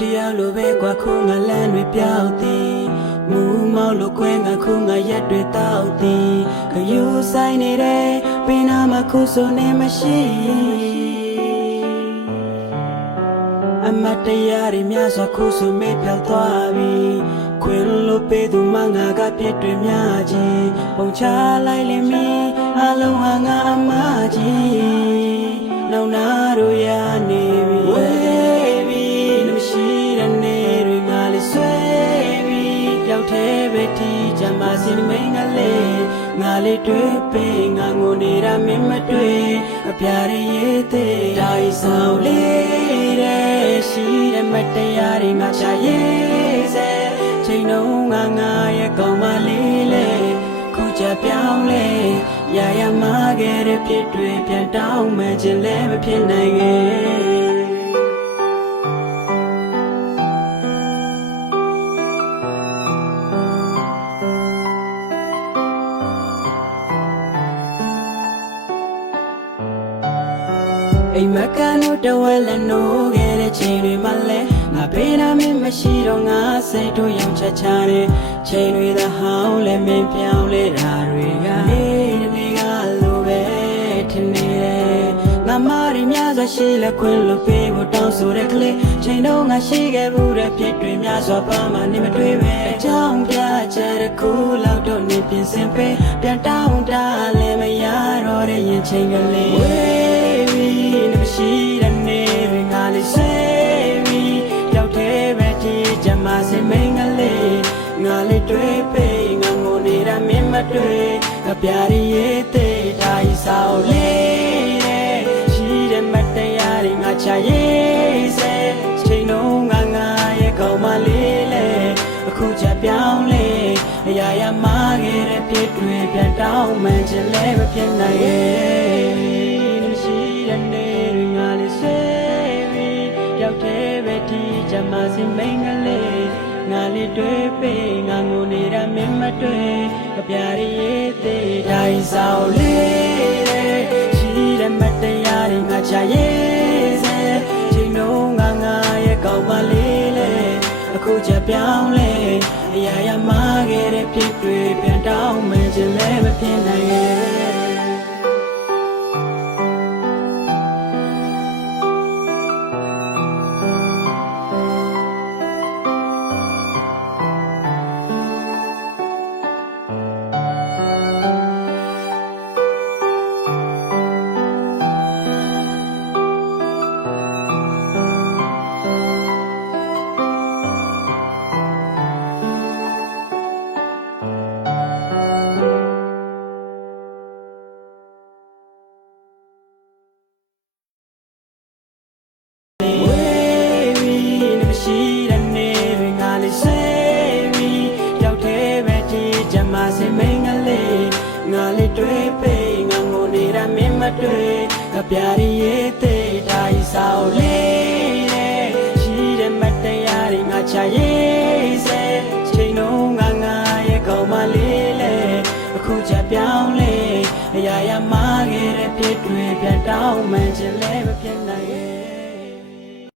တရားလိုပဲကွာခုငါလမ်းတွေပြောက်သည်မူမောက်လို့ခွဲငါခုငါရက်တွေတောက်သည်ခယူဆိုင်နေတဲ့ပင်နာမခုဆိုနေမရှိအမတရားတွေများစွာခုဆိုမေ့ပြောက်သွားပြီခွင်လို့ပေးသူမငါကပြစ်တွေများကြီးပုံချလိုက်လိမ့်မည်အလုံးဟာငါအမကြီးနောင်နာတို့ရနေပြီဝေးပြီမရှိတဲ့နေတွေငါလေးဆွဲပြီပြောက်သေးပဲတီးကြမှာစင်မိန်ကလေးငါလေးတွေ့ပေးငါငိုနေတာမင်းမတွေ့အပြားရေးသေးတိုင်းဆောင်လေးတဲ့ရှိတဲ့မတရားတွေငါချရေးစေချိန်လုံးငါရဲ့ကောင်းမလေးလေခုချပြောင်းလေရရမခဲ့တဲ့ဖြစ်တွေပြန်တောင်းမှခြင်းလည်းမဖြစ်နိုင်ခဲ့အိမ်မကန်တို့တဝဲလည်းနိုးခဲ့တဲ့ချိန်တွေမှလည်းငါဖေးနာမင်းမရှိတော့ငါစိတ်တို့ရောင်ချချတဲ့ချိန်တွေသာဟောင်းလည်းမင်းပြောင်းလဲတာတွေကနေကလိုပဲထင်နေတယ်ငါမာရီများစွာရှိလက်ခွင့်လို့ပေးဖို့တောင်းဆိုတဲ့ကလေးချိန်တော့ငါရှိခဲ့ဘူးတဲ့ဖြစ်တွေများစွာပါမှနေမတွေ့ပဲအကြောင်းပြချက်တစ်ခုလောက်တော့နေပြင်ဆင်ပေးပြန်တောင်းတလည်းမရတော့တဲ့ရင်ချိန်ကလေးရှိတဲ့နေတွေငါလေးဆွဲပြီးရောက်သေးပဲဒီကြမှာစင်မိန်ကလေးငါလေးတွေ့ပေးငါငိုနေတာမင်းမတွေ့အပြားရေးသေးတိုင်းဆောင်လေးတဲ့ရှိတဲ့မတရားတွေငါချရေးစေချိန်လုံးငါရဲ့ကောင်းမလေးလေအခုချပြောင်းလေအရာရမခဲ့တဲ့ဖြစ်တွေပြန်တောင်းမှခြင်းလည်းမဖြစ်နိုင်ရဲ့ရှိတဲ့နေရောက်သေးပဲဒီကြမှာစင်မိန်ကလေးငါလေးတွေ့ပေးငါငိုနေတာမင်းမတွေ့အပြားရေးသေးတိုင်းဆောင်လေးတဲ့ရှိတဲ့မတရားတွေငါချရေးစေချိန်လုံးငါရဲ့ကောင်းပါလေးလေအခုချပြောင်းလေအရာရမခဲ့တဲ့ဖြစ်တွေပြန်တောင်းမှခြင်းလည်းမဖြစ်နိုင်ရဲ့စင်မိန်ကလေးငါလေးတွေ့ပေးငါငိုနေတာမင်းမတွေ့အပြားရေးသေးတိုင်းဆောင်လေးတဲ့ရှိတဲ့မတရားတွေငါချရေးစေချိန်လုံးငါရဲ့ကောင်းမလေးလေအခုချပြောင်းလေအရာရမခဲ့တဲ့ဖြစ်တွေပြန်တောင်းမှခြင်းလည်း